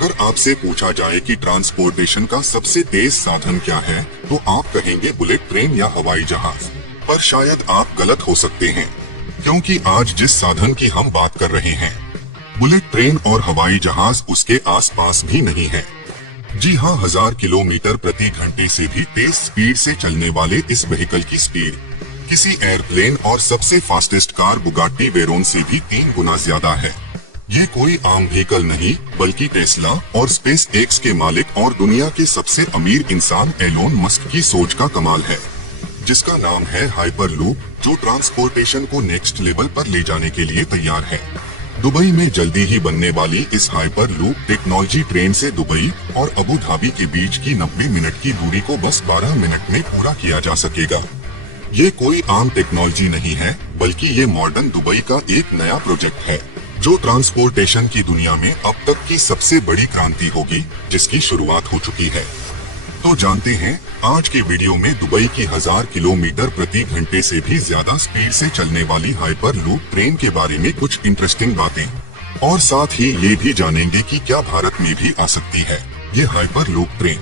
अगर आपसे पूछा जाए कि ट्रांसपोर्टेशन का सबसे तेज साधन क्या है, तो आप कहेंगे बुलेट ट्रेन या हवाई जहाज। पर शायद आप गलत हो सकते हैं, क्योंकि आज जिस साधन की हम बात कर रहे हैं, बुलेट ट्रेन और हवाई जहाज उसके आसपास भी नहीं है। जी हाँ, 1000 किलोमीटर प्रति घंटे से भी तेज स्पीड से चलने वाले इस व्हीकल की स्पीड किसी एयरप्लेन और सबसे फास्टेस्ट कार बुगाट्टी वेरोन से भी 3 गुना ज्यादा है। ये कोई आम व्हीकल नहीं, बल्कि टेस्ला और स्पेस एक्स के मालिक और दुनिया के सबसे अमीर इंसान एलोन मस्क की सोच का कमाल है, जिसका नाम है हाइपरलूप, जो ट्रांसपोर्टेशन को नेक्स्ट लेवल पर ले जाने के लिए तैयार है। दुबई में जल्दी ही बनने वाली इस हाइपरलूप टेक्नोलॉजी ट्रेन से दुबई और अबू धाबी के बीच की 90 मिनट की दूरी को बस 12 मिनट में पूरा किया जा सकेगा। ये कोई आम टेक्नोलॉजी नहीं है, बल्कि ये मॉडर्न दुबई का एक नया प्रोजेक्ट है, जो ट्रांसपोर्टेशन की दुनिया में अब तक की सबसे बड़ी क्रांति होगी, जिसकी शुरुआत हो चुकी है। तो जानते हैं आज के वीडियो में दुबई की 1000 किलोमीटर प्रति घंटे से भी ज्यादा स्पीड से चलने वाली हाइपरलूप ट्रेन के बारे में कुछ इंटरेस्टिंग बातें, और साथ ही ये भी जानेंगे कि क्या भारत में भी आ सकती है ये हाइपरलूप ट्रेन।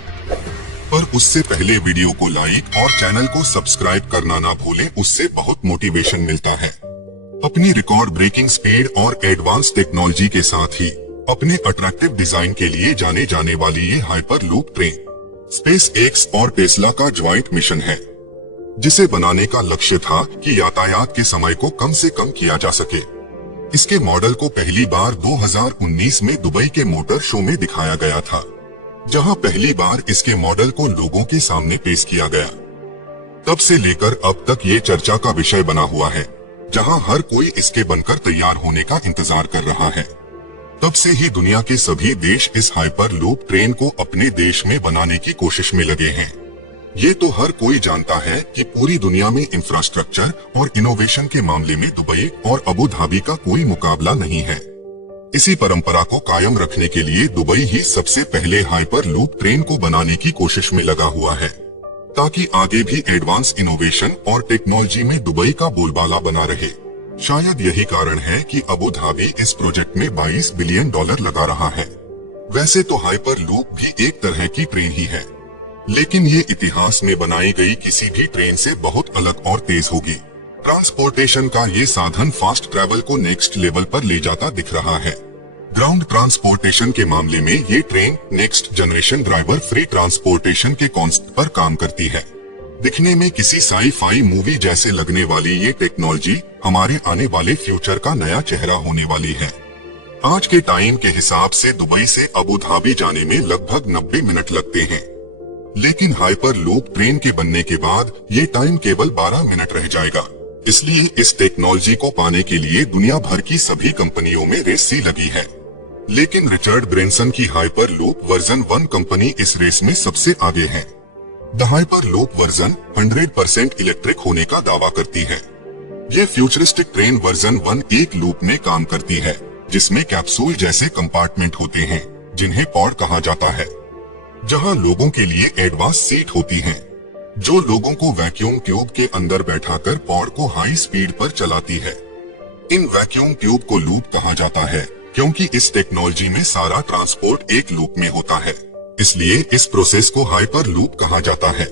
पर उससे पहले वीडियो को लाइक और चैनल को सब्सक्राइब करना ना भूलें, उससे बहुत मोटिवेशन मिलता है। अपनी रिकॉर्ड ब्रेकिंग स्पीड और एडवांस टेक्नोलॉजी के साथ ही अपने अट्रैक्टिव डिजाइन के लिए जाने जाने वाली ये हाइपरलूप ट्रेन स्पेस एक्स और टेस्ला का ज्वाइंट मिशन है, जिसे बनाने का लक्ष्य था कि यातायात के समय को कम से कम किया जा सके। इसके मॉडल को पहली बार 2019 में दुबई के मोटर शो में दिखाया गया था, जहां पहली बार इसके मॉडल को लोगों के सामने पेश किया गया। तब से लेकर अब तक ये चर्चा का विषय बना हुआ है, जहां हर कोई इसके बनकर तैयार होने का इंतजार कर रहा है। तब से ही दुनिया के सभी देश इस हाइपरलूप ट्रेन को अपने देश में बनाने की कोशिश में लगे हैं। ये तो हर कोई जानता है कि पूरी दुनिया में इंफ्रास्ट्रक्चर और इनोवेशन के मामले में दुबई और अबू धाबी का कोई मुकाबला नहीं है। इसी परंपरा को कायम रखने के लिए दुबई ही सबसे पहले हाइपरलूप ट्रेन को बनाने की कोशिश में लगा हुआ है, ताकि आगे भी एडवांस इनोवेशन और टेक्नोलॉजी में दुबई का बोलबाला बना रहे। शायद यही कारण है कि अबू धाबी इस प्रोजेक्ट में $22 बिलियन लगा रहा है। वैसे तो हाइपरलूप भी एक तरह की ट्रेन ही है, लेकिन ये इतिहास में बनाई गई किसी भी ट्रेन से बहुत अलग और तेज होगी। ट्रांसपोर्टेशन का ये साधन फास्ट ट्रैवल को नेक्स्ट लेवल पर ले जाता दिख रहा है। ग्राउंड ट्रांसपोर्टेशन के मामले में ये train next generation driver free transportation के कॉन्सेप्ट पर काम करती है। दिखने में किसी साई-फाई मूवी जैसे लगने वाली ये टेक्नोलॉजी हमारे आने वाले फ्यूचर का नया चेहरा होने वाली है। आज के टाइम के हिसाब से दुबई से अबू धाबी जाने में लगभग 90 मिनट लगते हैं, लेकिन हाइपरलूप ट्रेन के बनने के बाद ये टाइम केवल 12 मिनट रह जाएगा। इसलिए इस टेक्नोलॉजी को पाने के लिए दुनिया भर की सभी कंपनियों में रेस सी लगी है, लेकिन रिचर्ड ब्रेंसन की हाइपरलूप वर्जन 1 कंपनी इस रेस में सबसे आगे है। द हाइपरलूप वर्जन 100% इलेक्ट्रिक होने का दावा करती है। ये फ्यूचरिस्टिक ट्रेन वर्जन 1 एक लूप में काम करती है, जिसमें कैप्सूल जैसे कंपार्टमेंट होते हैं, जिन्हें पॉड कहा जाता है, जहां लोगों के लिए एडवांस सीट होती हैं, जो लोगों को वैक्यूम ट्यूब के अंदर बैठाकर पॉड को हाई स्पीड पर चलाती है। इन वैक्यूम ट्यूब को लूप कहा जाता है, क्योंकि इस टेक्नोलॉजी में सारा ट्रांसपोर्ट एक लूप में होता है, इसलिए इस प्रोसेस को हाइपरलूप कहा जाता है।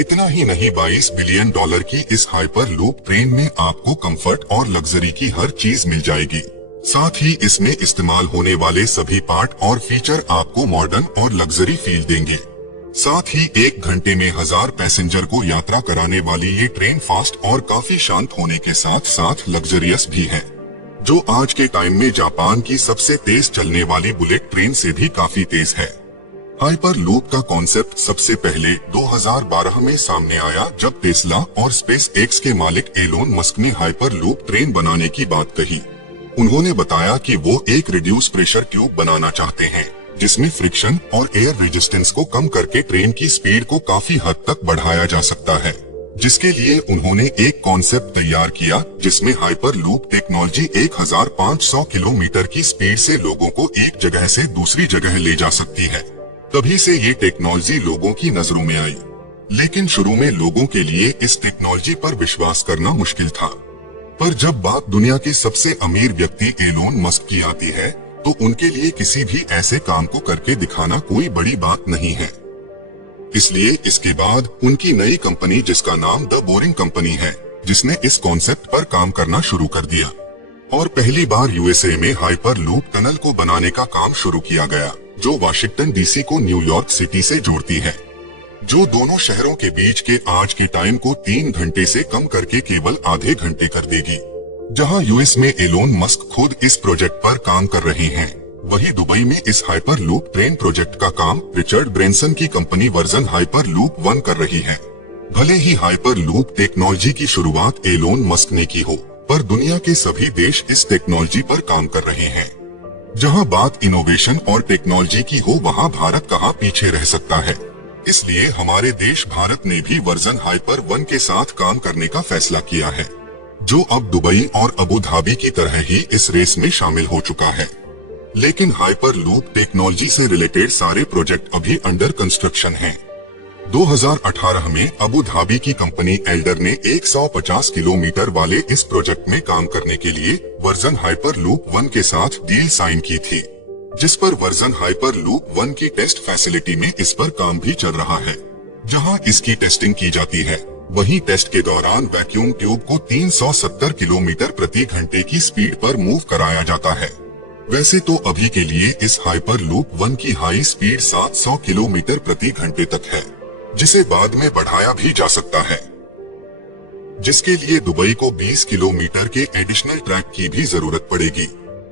इतना ही नहीं, $22 बिलियन की इस हाइपरलूप ट्रेन में आपको कंफर्ट और लग्जरी की हर चीज मिल जाएगी। साथ ही इसमें इस्तेमाल होने वाले सभी पार्ट और फीचर आपको मॉडर्न और लग्जरी फील देंगे। साथ ही 1 घंटे में 1000 पैसेंजर को यात्रा कराने वाली ये ट्रेन फास्ट और काफी शांत होने के साथ साथ लग्जरियस भी है, जो आज के टाइम में जापान की सबसे तेज चलने वाली बुलेट ट्रेन से भी काफी तेज है। हाइपरलूप का कॉन्सेप्ट सबसे पहले 2012 में सामने आया, जब टेस्ला और स्पेस एक्स के मालिक एलोन मस्क ने हाइपरलूप ट्रेन बनाने की बात कही। उन्होंने बताया कि वो एक रिड्यूस प्रेशर ट्यूब बनाना चाहते हैं, जिसमें फ्रिक्शन और एयर रेजिस्टेंस को कम करके ट्रेन की स्पीड को काफी हद तक बढ़ाया जा सकता है, जिसके लिए उन्होंने एक कॉन्सेप्ट तैयार किया, जिसमें हाइपरलूप टेक्नोलॉजी 1500 किलोमीटर की स्पीड से लोगों को एक जगह से दूसरी जगह ले जा सकती है। तभी से ये टेक्नोलॉजी लोगों की नजरों में आई, लेकिन शुरू में लोगों के लिए इस टेक्नोलॉजी पर विश्वास करना मुश्किल था। पर जब बात दुनिया के सबसे अमीर व्यक्ति एलोन मस्क की आती है, तो उनके लिए किसी भी ऐसे काम को करके दिखाना कोई बड़ी बात नहीं है। इसलिए इसके बाद उनकी नई कंपनी जिसका नाम द बोरिंग कंपनी है, जिसने इस कॉन्सेप्ट पर काम करना शुरू कर दिया और पहली बार यूएसए में हाइपर लूप टनल को बनाने का काम शुरू किया गया, जो वाशिंगटन डीसी को न्यूयॉर्क सिटी से जोड़ती है, जो दोनों शहरों के बीच के आज के टाइम को 3 घंटे से कम करके केवल आधे घंटे कर देगी। जहां यूएस में एलोन मस्क खुद इस प्रोजेक्ट पर काम कर रहे हैं, वही दुबई में इस हाइपर लूप ट्रेन प्रोजेक्ट का काम रिचर्ड ब्रेंसन की कंपनी वर्जन हाइपर लूप 1 कर रही है। भले ही हाइपर लूप टेक्नोलॉजी की शुरुआत एलोन मस्क ने की हो, पर दुनिया के सभी देश इस टेक्नोलॉजी पर काम कर रहे हैं। जहां बात इनोवेशन और टेक्नोलॉजी की हो, वहां भारत कहां पीछे रह सकता है। इसलिए हमारे देश भारत ने भी वर्जन हाइपर 1 के साथ काम करने का फैसला किया है, जो अब दुबई और अबू धाबी की तरह ही इस रेस में शामिल हो चुका है। लेकिन हाइपर लूप टेक्नोलॉजी से रिलेटेड सारे प्रोजेक्ट अभी अंडर कंस्ट्रक्शन हैं। 2018 में अबू धाबी की कंपनी एल्डर ने 150 किलोमीटर वाले इस प्रोजेक्ट में काम करने के लिए वर्जन हाइपर लूप 1 के साथ डील साइन की थी, जिस पर वर्जन हाइपर लूप 1 की टेस्ट फैसिलिटी में इस पर काम भी चल रहा है। जहां इसकी टेस्टिंग की जाती है, वहीं टेस्ट के दौरान वैक्यूम ट्यूब को 370 किलोमीटर प्रति घंटे की स्पीड पर मूव कराया जाता है। वैसे तो अभी के लिए इस हाइपर लूप 1 की हाई स्पीड 700 किलोमीटर प्रति घंटे तक है, जिसे बाद में बढ़ाया भी जा सकता है, जिसके लिए दुबई को 20 किलोमीटर के एडिशनल ट्रैक की भी जरूरत पड़ेगी,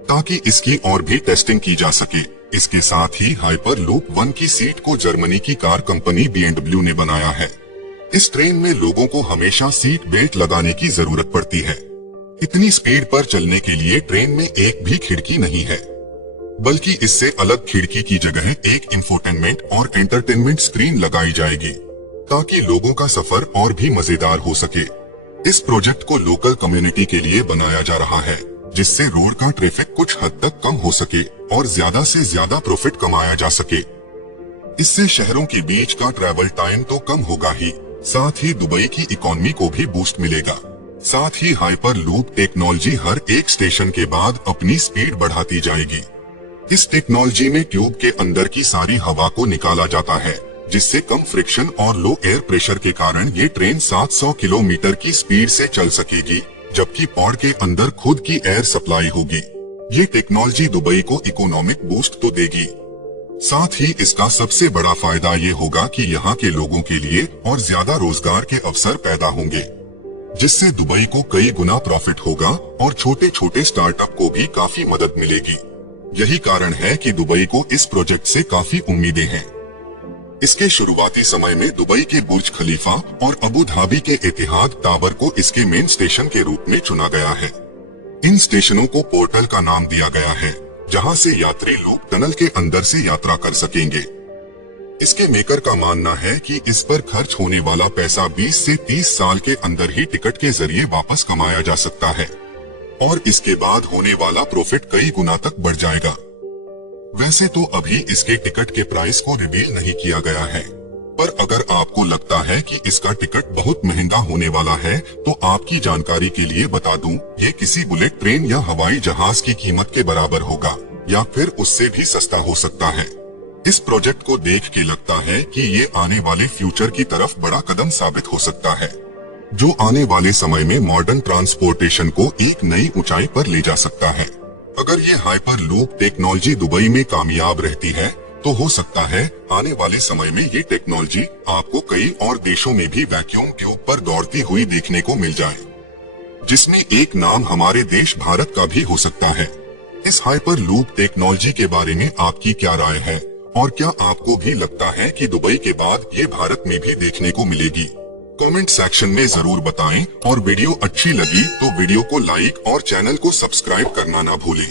ताकि इसकी और भी टेस्टिंग की जा सके। इसके साथ ही हाइपर लूप 1 की सीट को जर्मनी की कार कंपनी BMW ने बनाया है। इस ट्रेन में लोगों को हमेशा सीट बेल्ट लगाने की जरूरत पड़ती है। इतनी स्पीड पर चलने के लिए ट्रेन में एक भी खिड़की नहीं है, बल्कि इससे अलग खिड़की की जगह एक इंफोटेनमेंट और एंटरटेनमेंट स्क्रीन लगाई जाएगी, ताकि लोगों का सफर और भी मजेदार हो सके। इस प्रोजेक्ट को लोकल कम्युनिटी के लिए बनाया जा रहा है, जिससे रोड का ट्रैफिक कुछ हद तक कम हो सके और ज्यादा से ज्यादा प्रॉफिट कमाया जा सके। इससे शहरों के बीच का ट्रैवल टाइम तो कम होगा ही, साथ ही दुबई की इकोनॉमी को भी बूस्ट मिलेगा। साथ ही हाइपर लूप टेक्नोलॉजी हर एक स्टेशन के बाद अपनी स्पीड बढ़ाती जाएगी। इस टेक्नोलॉजी में ट्यूब के अंदर की सारी हवा को निकाला जाता है, जिससे कम फ्रिक्शन और लो एयर प्रेशर के कारण ये ट्रेन 700 किलोमीटर की स्पीड से चल सकेगी, जबकि पॉड के अंदर खुद की एयर सप्लाई होगी। ये टेक्नोलॉजी दुबई को इकोनॉमिक बूस्ट तो देगी, साथ ही इसका सबसे बड़ा फायदा ये होगा कि यहाँ के लोगों के लिए और ज्यादा रोजगार के अवसर पैदा होंगे, जिससे दुबई को कई गुना प्रॉफिट होगा और छोटे छोटे स्टार्टअप को भी काफी मदद मिलेगी। यही कारण है कि दुबई को इस प्रोजेक्ट से काफी उम्मीदें हैं। इसके शुरुआती समय में दुबई के बुर्ज खलीफा और अबू धाबी के एतिहाद टावर को इसके मेन स्टेशन के रूप में चुना गया है। इन स्टेशनों को पोर्टल का नाम दिया गया है, जहां से यात्री लूप टनल के अंदर से यात्रा कर सकेंगे। इसके मेकर का मानना है कि इस पर खर्च होने वाला पैसा 20 से 30 साल के अंदर ही टिकट के जरिए वापस कमाया जा सकता है और इसके बाद होने वाला प्रॉफिट कई गुना तक बढ़ जाएगा। वैसे तो अभी इसके टिकट के प्राइस को रिवील नहीं किया गया है, पर अगर आपको लगता है कि इसका टिकट बहुत महंगा होने वाला है, तो आपकी जानकारी के लिए बता दूं, ये किसी बुलेट ट्रेन या हवाई जहाज की कीमत के बराबर होगा या फिर उससे भी सस्ता हो सकता है। इस प्रोजेक्ट को देख के लगता है कि ये आने वाले फ्यूचर की तरफ बड़ा कदम साबित हो सकता है, जो आने वाले समय में मॉडर्न ट्रांसपोर्टेशन को एक नई ऊंचाई पर ले जा सकता है। अगर ये हाइपर लूप टेक्नोलॉजी दुबई में कामयाब रहती है, तो हो सकता है आने वाले समय में ये टेक्नोलॉजी आपको कई और देशों में भी वैक्यूम ट्यूब पर दौड़ती हुई देखने को मिल जाए, जिसमें एक नाम हमारे देश भारत का भी हो सकता है। इस हाइपर लूप टेक्नोलॉजी के बारे में आपकी क्या राय है, और क्या आपको भी लगता है कि दुबई के बाद ये भारत में भी देखने को मिलेगी? कमेंट सेक्शन में जरूर बताएं, और वीडियो अच्छी लगी तो वीडियो को लाइक और चैनल को सब्सक्राइब करना ना भूलें।